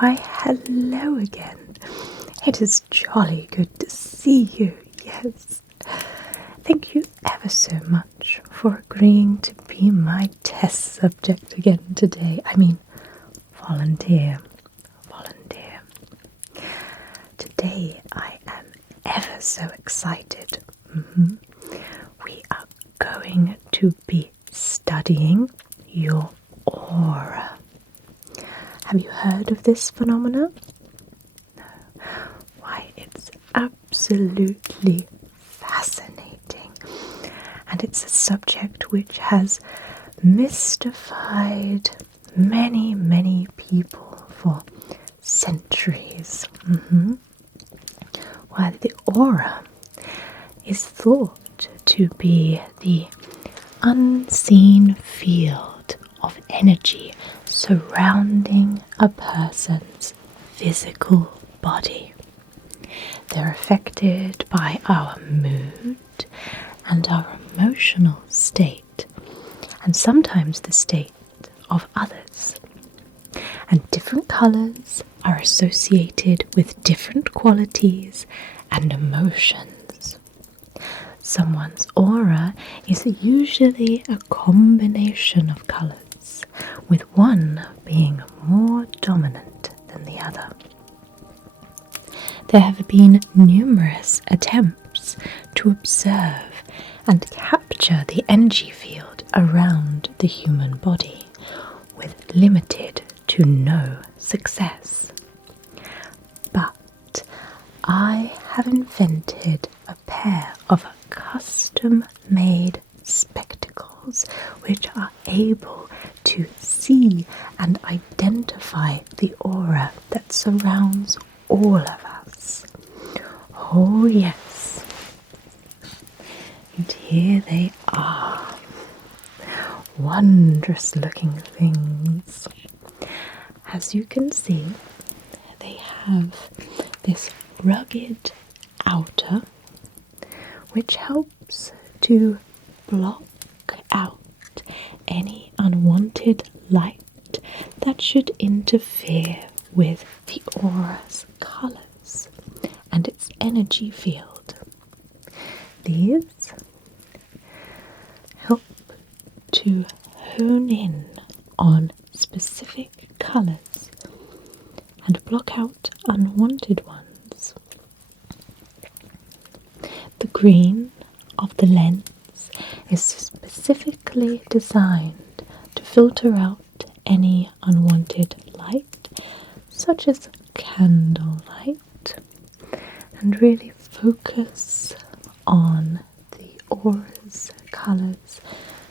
Why, hello again. It is jolly good to see you, yes. Thank you ever so much for agreeing to be my test subject again today. I mean, volunteer. Today I am ever so excited. We are going to be studying your aura. Have you heard of this phenomenon? No. Why, it's absolutely fascinating. And it's a subject which has mystified many people for centuries. While the aura is thought to be the unseen field of energy surrounding a person's physical body. They're affected by our mood and our emotional state, and sometimes the state of others. And different colours are associated with different qualities and emotions. Someone's aura is usually a combination of colours, with one being more dominant than the other. There have been numerous attempts to observe and capture the energy field around the human body, with limited to no success. But I have invented a pair of custom-made spectacles which are able to see and identify the aura that surrounds all of us. Oh yes. And here they are. Wondrous looking things. As you can see, they have this rugged outer which helps to block out any unwanted light that should interfere with the aura's colours and its energy field. These help to hone in on specific colours and block out unwanted ones. The green of the lens is specifically designed to filter out any unwanted light, such as candlelight, and really focus on the aura's colours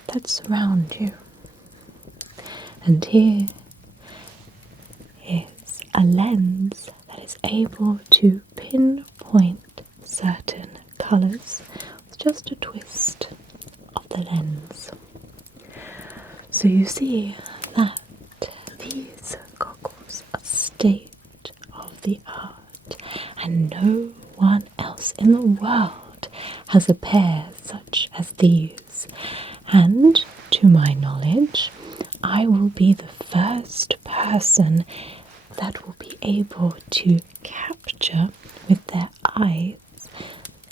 that surround you. And here is a lens that is able to pinpoint certain colours with just a twist of the lens. So you see that these goggles are state of the art, and no one else in the world has a pair such as these. And to my knowledge, I will be the first person that will be able to capture with their eyes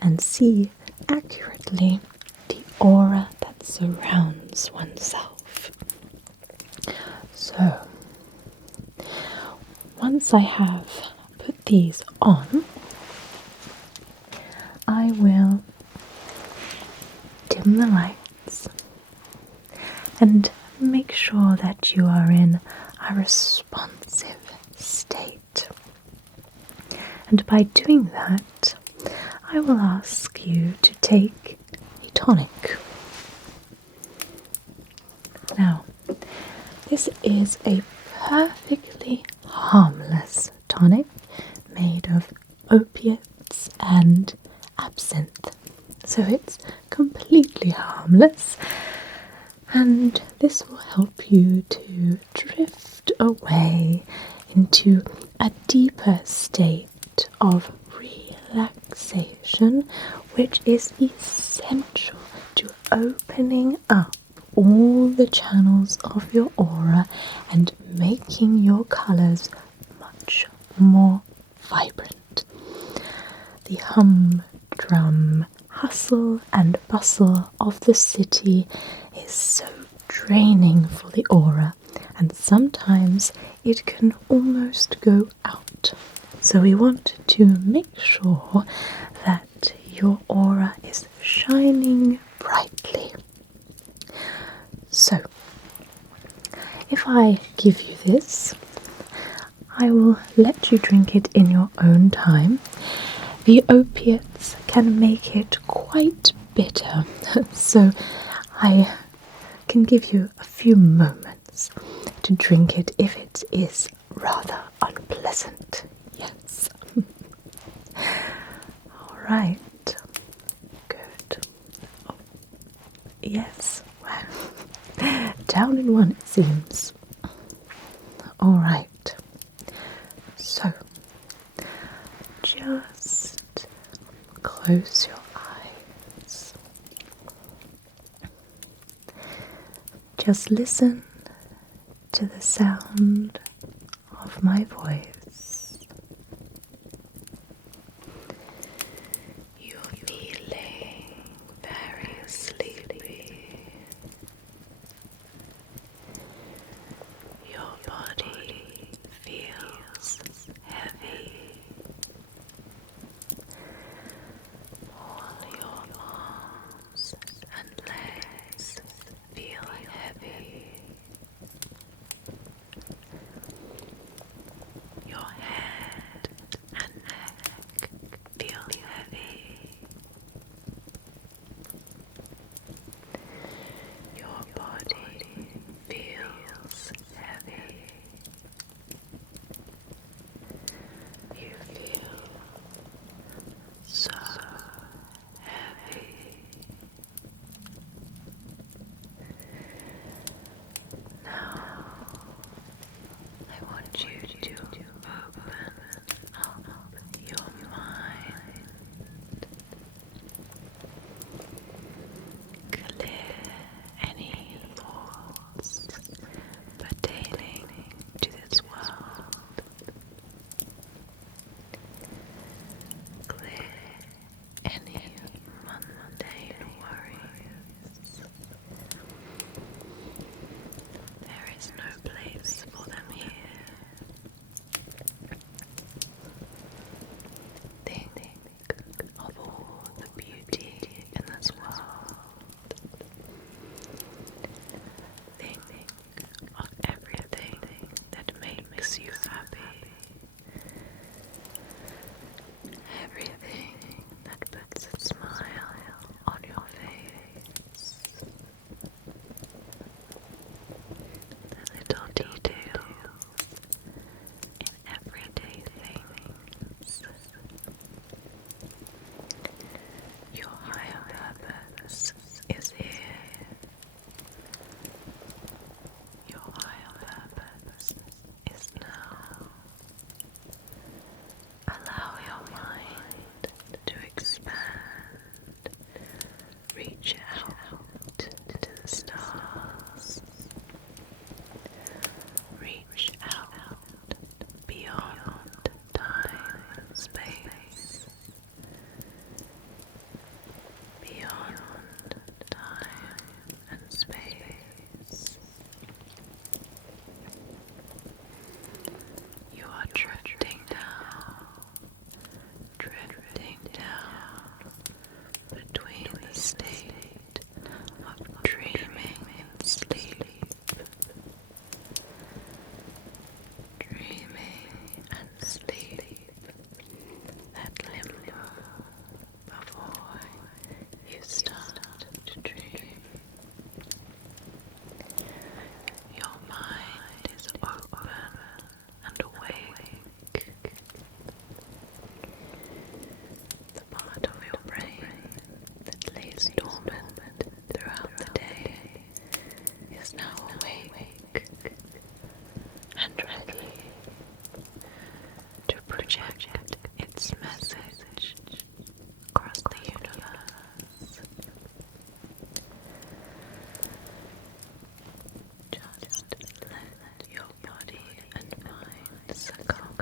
and see accurately the aura that surrounds oneself. So, once I have put these on, I will dim the lights and make sure that you are in a responsive state. And by doing that, I will ask you to take a tonic. Now, this is a perfectly harmless tonic made of opiates and absinthe. So it's completely harmless, and this will help you to drift away into a deeper state of relaxation, which is essential to opening up all the channels of your aura and making your colours much more vibrant. The humdrum hustle and bustle of the city is so draining for the aura, and sometimes it can almost go out. So we want to make sure that your aura is shining brightly. So, if I give you this, I will let you drink it in your own time. The opiates can make it quite bitter, so I can give you a few moments to drink it if it is rather unpleasant. Yes. All right. Good. Oh, yes. Well, down in one it seems. All right. So, just close your eyes. Just listen to the sound of my voice. You're feeling very sleepy. Your body feels heavy. All your arms and legs feel heavy. Your head and neck feel heavy. Your body feels heavy. You feel so heavy. Now, I want you to open up your mind. Clear any thoughts pertaining to this world. Clear any mundane worries. There is no place for them here. Think of all the beauty in this world. Think of everything that makes you happy. Everything that puts a smile on your face. The little details in everyday things. Your higher purpose is here. Your higher purpose is now. Allow your mind to expand. Reach out to the stars. Reach out beyond time and space. Beyond time and space. You are drifting down between the state of dreaming and sleep. Dreaming and sleep, that limbo before you start to dream. Your mind is open and awake. The part of your brain that lays dormant throughout the day is now awake and ready to project its message across the universe. Just let your body and mind succumb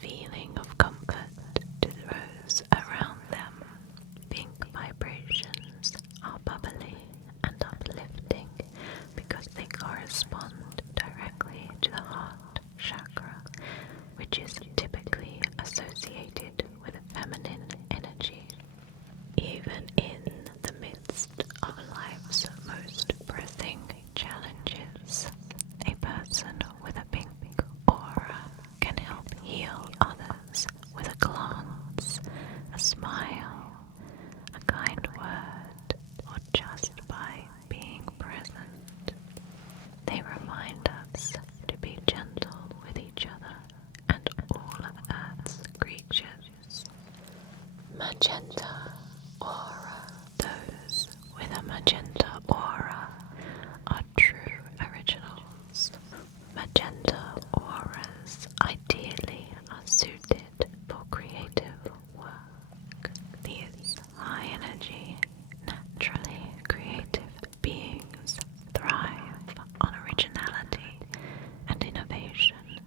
feeling of comfort to those around them. Pink vibrations are bubbly and uplifting because they correspond directly to the heart chakra, which is typically associated with feminine energy. Even in the midst of life's most pressing challenges, a person with a pink aura can help heal others with a glance, a smile, a kind word, or just by being present. They remind us to be gentle with each other and all of Earth's creatures. Magenta aura. Those with a magenta aura are true originals. Magenta auras ideally are suited for creative work. These high-energy, naturally creative beings thrive on originality and innovation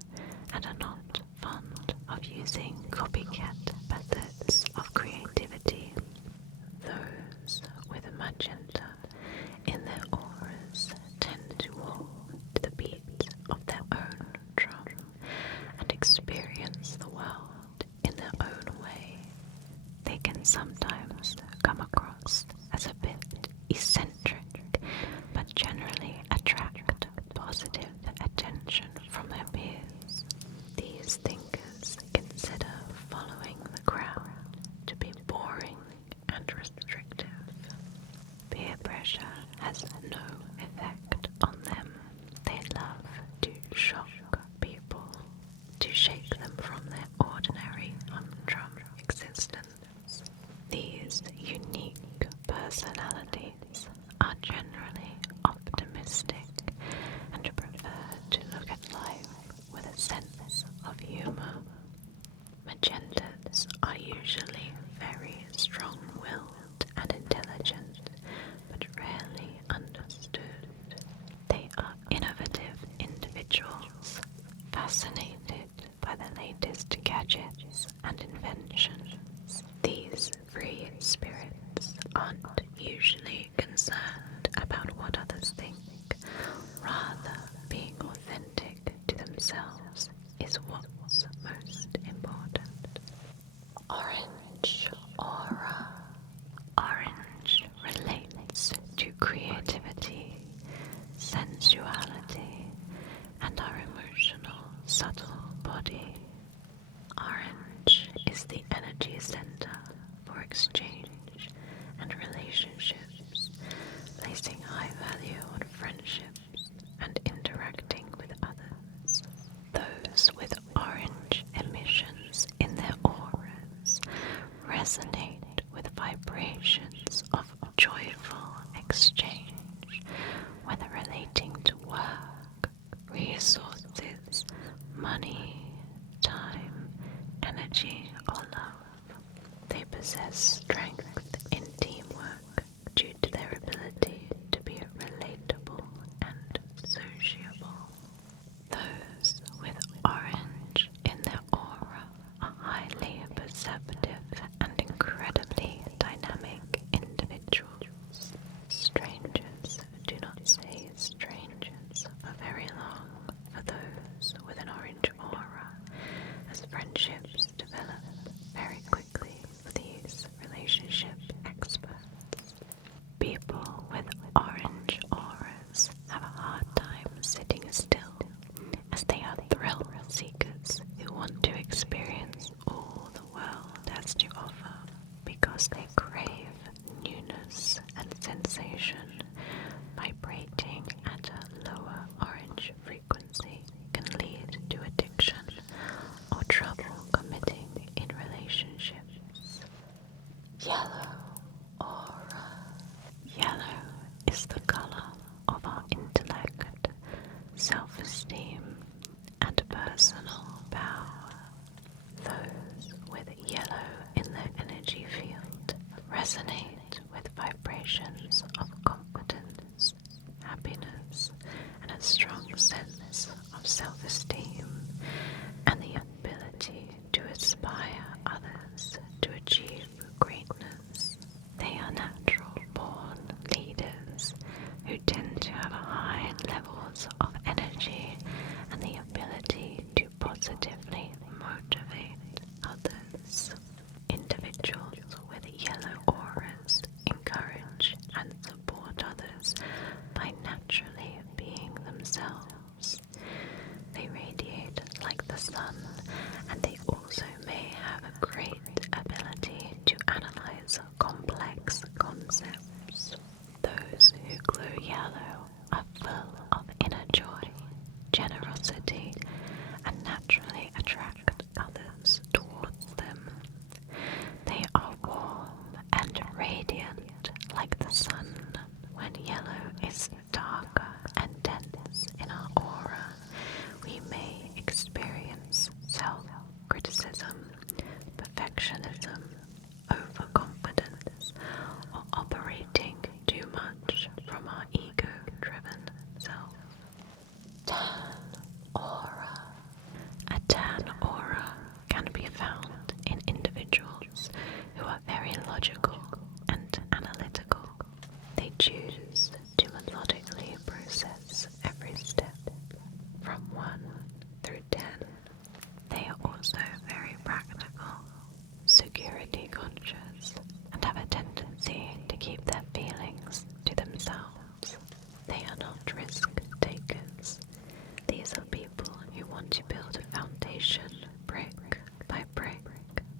and are not fond of using copycat methods of creativity. Those with magenta in their auras tend to walk to the beat of their own drum and experience the world in their own way. They can sometimes come across as a bit eccentric, but generally attract positive attention from their peers. These thinkers consider following the crowd to be boring and restrictive. Peer pressure has no effect on them. They love to shock people, to shake them from their ordinary humdrum existence. These unique personalities are generally optimistic and prefer to look at life with a sense of humor. Magentas are usually very strong-willed and intelligent, but rarely understood. They are innovative individuals, fascinated by the latest gadgets and inventions. These free spirits aren't usually concerned about what others think. Rather, being authentic to themselves is what's most important. Orange aura. Orange relates to creativity, sensuality, and our emotional, subtle body. Orange is the energy center for exchange and relationships, placing high value on friendships and interacting with others. Those with orange emissions in their auras resonate with vibrations of joyful exchange, whether relating to work, resources, money, positively motivate others. Individuals with yellow auras encourage and support others by naturally being themselves. They radiate like the sun, and they also may have a great ability to analyze complex concepts. Those who glow yellow are full of inner joy, generosity, and naturally attract others towards them. They are warm and radiant like the sun. When yellow is darker and dense in our aura, we may experience self-criticism, perfectionism, overconfidence, or operating too much from our ego-driven self. Tan aura. A tan aura can be found in individuals who are very logical and analytical. They choose to methodically process every step from 1 through 10. They are also very practical, security conscious, and have a tendency to keep their feelings to themselves. They are not risk takers. These are people who want to build a foundation brick by brick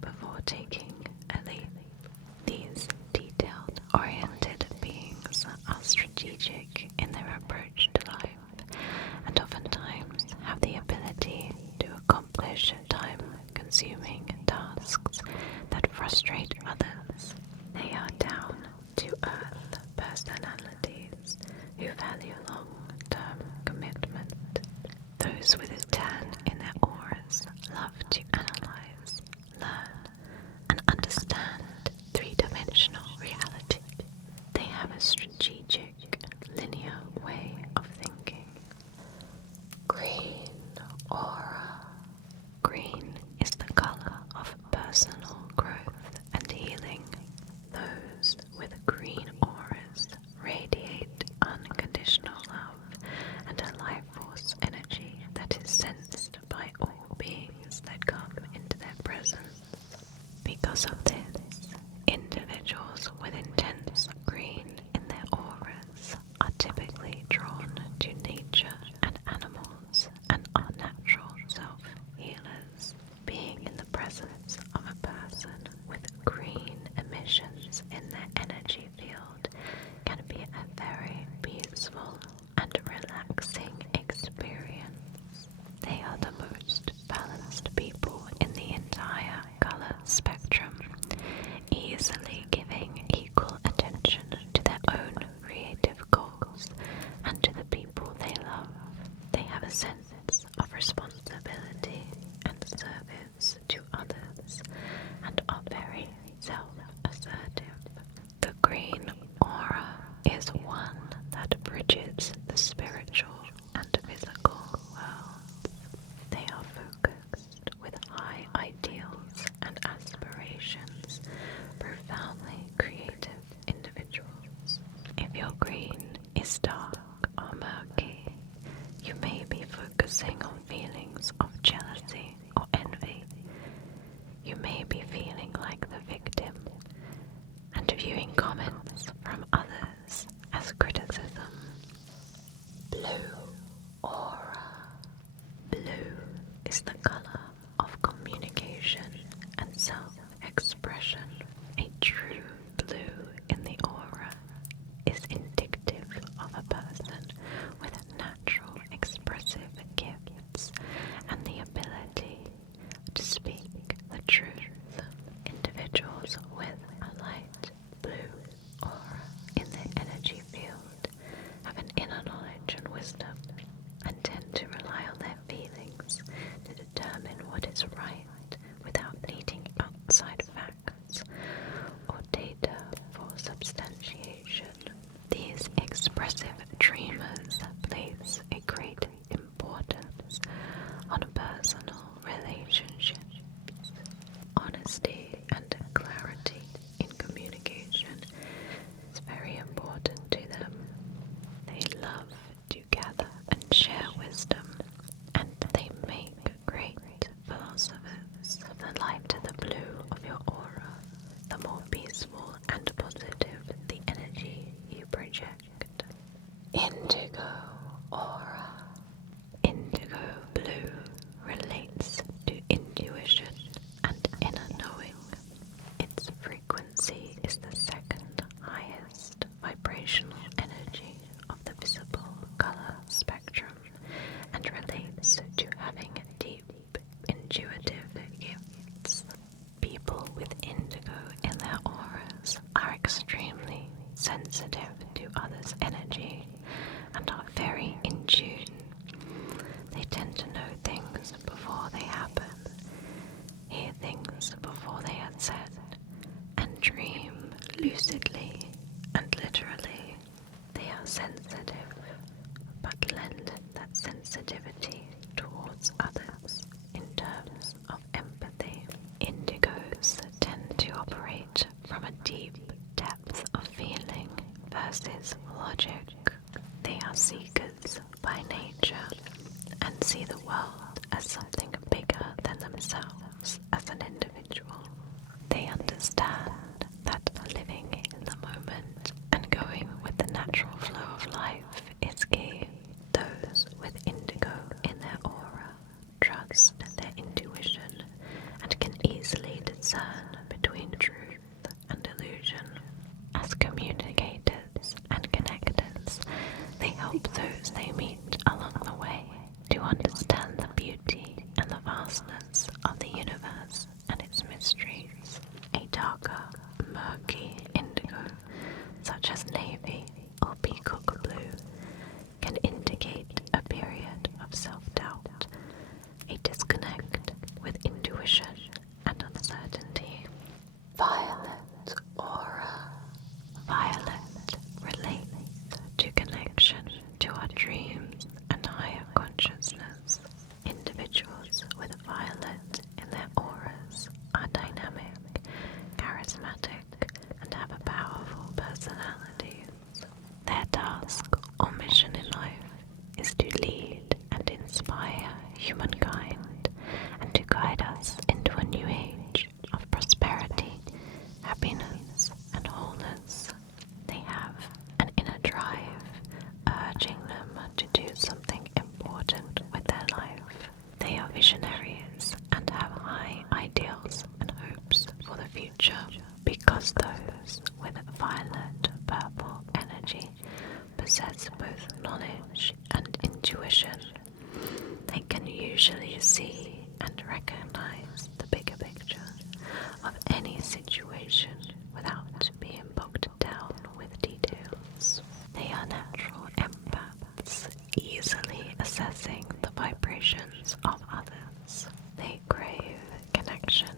before taking a leap. These detailed, oriented beings are strategic in their approach to life and oftentimes have the ability to accomplish time-consuming tasks that frustrate others. They are down-to-earth personalities who value long-term commitment. Those with a tan in their auras love to analyze, learn, and understand three-dimensional reality. They have a strategic, linear way of thinking. Green aura. Green is the color of personal growth and healing. Those with green auras radiate unconditional love and a life force energy that is sensed by all beings that come into their presence. Because of this, individuals with intense green in their auras are typically drawn to nature and animals and are natural self-healers. Being in the presence of a person with green emissions in their energy field can be a very peaceful and relaxing experience. They are the most balanced people in the entire color spectrum, easily giving equal attention to their own creative goals and to the people they love. They have a sense of responsibility and service to others and are very self-assertive. The green aura is one that bridges the spiritual and physical worlds. They are focused with high ideals and aspirations, profoundly creative individuals. If your green is dark or murky, you may be focusing on feelings of jealousy or envy. You may be feeling like the victim and viewing comments from others as criticism. Blue aura. Blue is the color of communication and self-expression. A true blue in the aura is indicative of a person with natural expressive gifts and the ability to speak the truth. Individuals with a light blue aura in their energy field have an inner knowledge and wisdom and tend to rely on their feelings to determine sensitive to others' energy and are very in tune. They tend to know things before they happen, hear things before they are said, and dream lucidly and literally. They are sensitive, but lend that sensitivity towards others in terms of empathy. Indigos tend to operate from a deep depth of feeling versus logic. They are seekers by nature and see the world as something bigger than themselves as an individual. They understand that living in the moment and going with the natural flow of life is key. Those with indigo in their aura trust their intuition and can easily discern between truth and illusion. As communicators and connectors, they help those they meet along the way to understand the beauty and the vastness of the universe and its mysteries. A darker, murky indigo, such as navy or peacock blue, can indicate a period of self-doubt, a disconnect with intuition and uncertainty. Violet aura. Violet relates to connection to our dreams and higher consciousness. Individuals with violet in their auras are dynamic, charismatic, and have a powerful personality. Their task or mission in life is to lead and inspire humankind and to guide us into a new age of prosperity, happiness, and wholeness. They have an inner drive urging them to do something important with their life. They are visionaries and have high ideals and hopes for the future. Because those with violet purple energy possess both knowledge and intuition, they can usually see and recognize the bigger picture of any situation without being bogged down with details. They are natural empaths, easily assessing the vibrations of others. They crave connection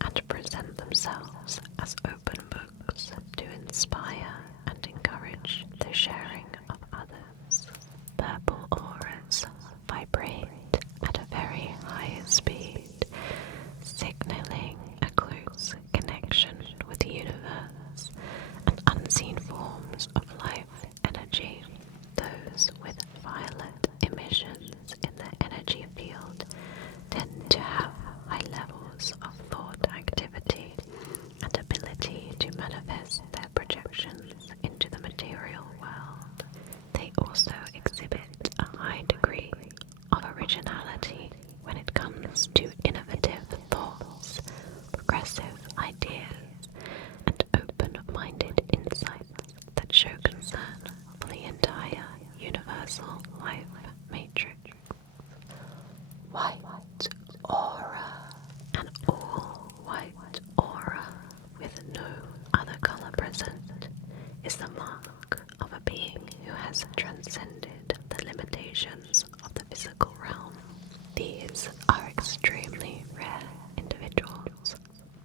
and present themselves as open books to inspire and encourage the sharing of others. Purple auras vibrate at a very high speed, signaling a close connection with the universe and unseen forms of life energy. Those with violet emissions in their energy field tend to have high levels of thought activity and ability to manifest their projections into the material world. They also exhibit a high degree of originality when it comes to innovative thoughts, progressive ideas, and open-minded insights that show concern for the entire universal life matrix. White aura. An all-white aura with no other color present is the mark of a being who has transcended the limitations of the physical realm. These are extremely rare individuals,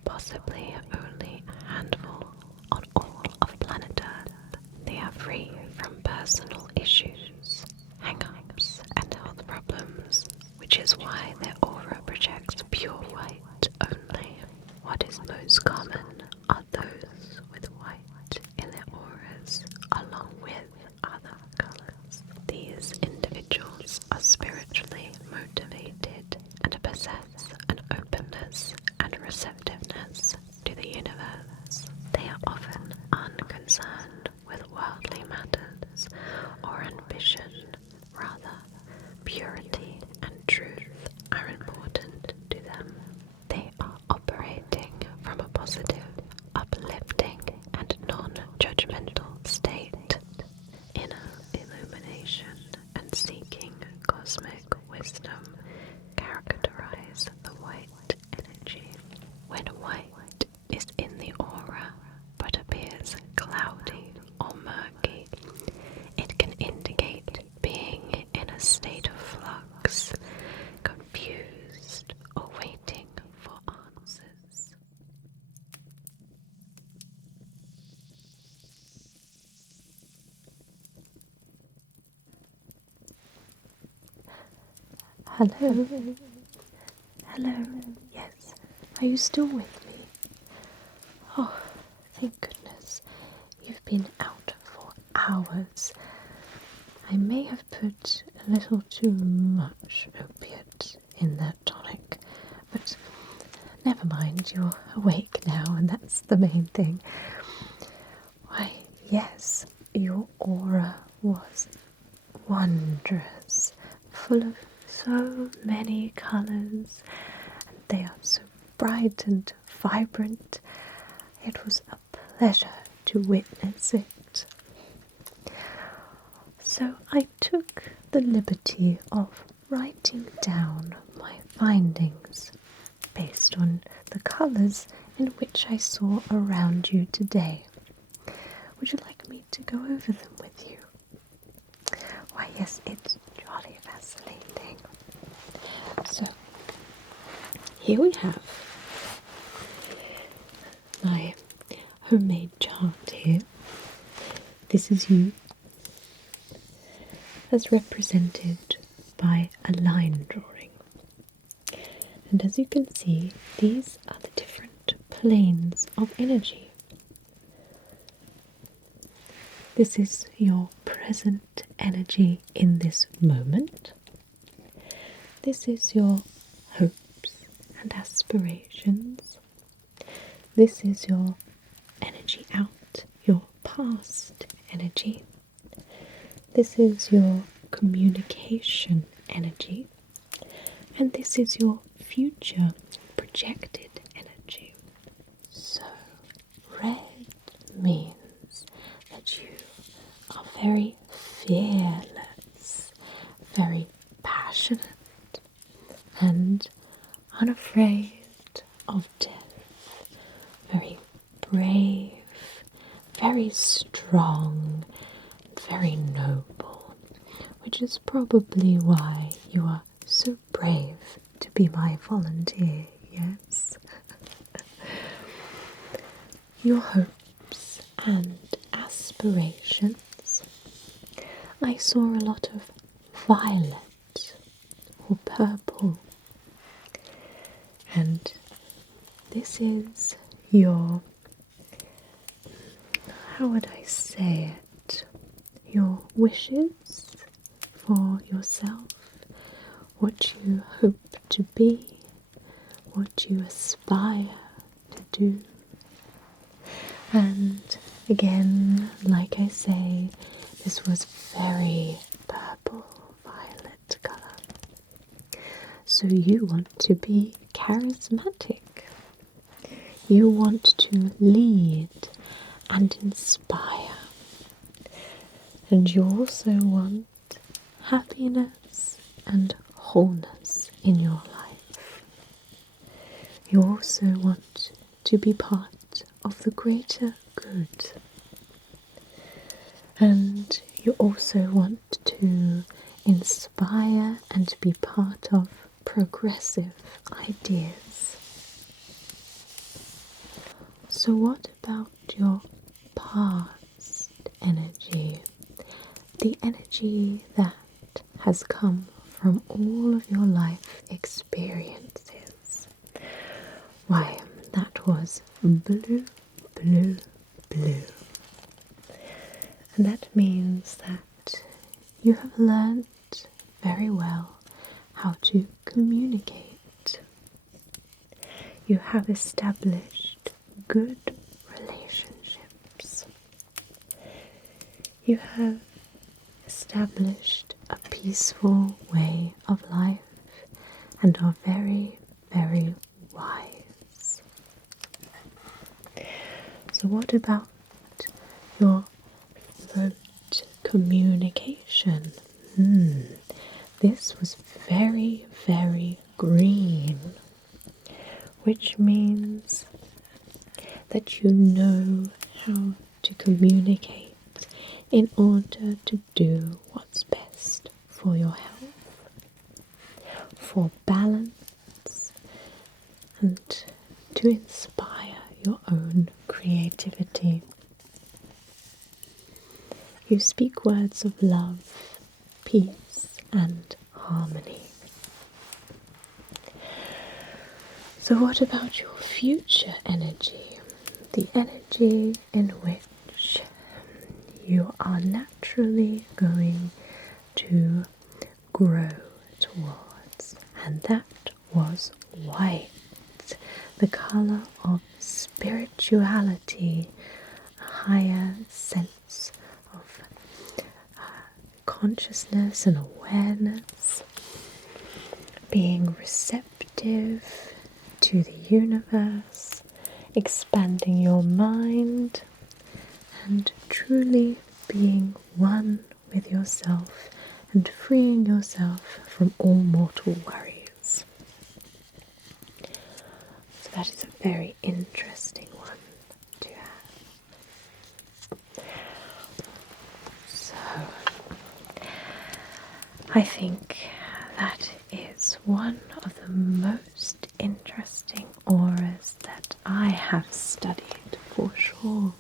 possibly only a handful on all of planet Earth. They are free from personal issues, hang-ups, and health problems, which is why their aura projects pure white only. What is most common are those with white in their auras, along with other colors. These individuals are spiritually motivated and possess an openness and receptiveness to the universe. They are often unconcerned with worldly matters or ambition. Rather, purity and truth are important to them. They are operating from a positive, uplifting, and non-judgmental state. Inner illumination and seeking cosmic wisdom characterize the white energy. When Hello? Hello? Yes. Are you still with me? Oh, thank goodness. You've been out for hours. I may have put a little too much opiate in that tonic, but never mind, you're awake now, and that's the main thing. Why, yes, your aura was wondrous, full of so many colours, and they are so bright and vibrant. It was a pleasure to witness it. So I took the liberty of writing down my findings based on the colours in which I saw around you today. Would you like me to go over them with you? Why, yes, it's jolly fascinating. So, here we have my homemade chart here. This is you, as represented by a line drawing. And as you can see, these are the different planes of energy. This is your present energy in this moment. This is your hopes and aspirations. This is your energy out, your past energy. This is your communication energy. And this is your future projected energy. So, red means that you are very fearless, very passionate, and unafraid of death, very brave, very strong, very noble, which is probably why you are so brave to be my volunteer, yes? Your hopes and aspirations. I saw a lot of violet or purple, and this is your, how would I say it, your wishes for yourself, what you hope to be, what you aspire to do. And again, like I say, this was very purple violet colour. So you want to be charismatic. You want to lead and inspire. And you also want happiness and wholeness in your life. You also want to be part of the greater good. And you also want to inspire and be part of progressive ideas. So what about your past energy? The energy that has come from all of your life experiences. Why, that was blue, blue, blue. And that means that you have learned very well how to communicate. You have established good relationships. You have established a peaceful way of life and are very, very wise. So what about your throat communication? This was very, very green, which means that you know how to communicate in order to do what's best for your health, for balance, and to inspire your own creativity. You speak words of love, peace, and harmony. So, what about your future energy? The energy in which you are naturally going to grow towards, and that was white, the colour of spirituality, a higher sense of consciousness and awareness, being receptive to the universe, expanding your mind, and truly being one with yourself and freeing yourself from all mortal worries. So that is a very interesting one to have. So I think that is one of the most interesting auras that I have studied for sure.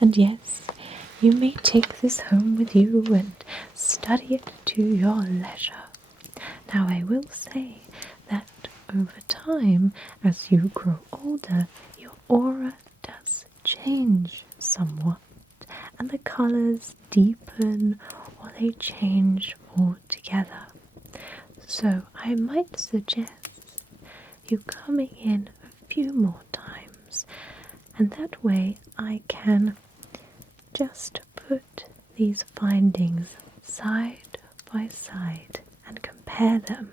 And yes, you may take this home with you and study it to your leisure. Now, I will say that over time, as you grow older, your aura does change somewhat, and the colours deepen or they change altogether. So, I might suggest you coming in a few more times, and that way I can just put these findings side by side and compare them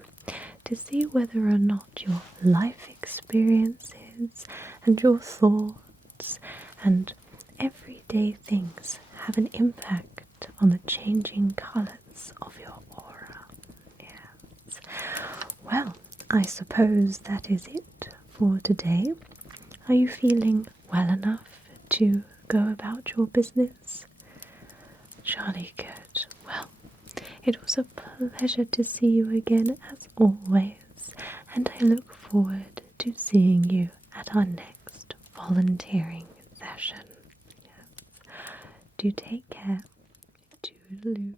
to see whether or not your life experiences and your thoughts and everyday things have an impact on the changing colours of your aura. Yes. Well, I suppose that is it for today. Are you feeling well enough to go about your business? Jolly good. Well, it was a pleasure to see you again as always, and I look forward to seeing you at our next volunteering session. Yes. Do take care. Toodaloo.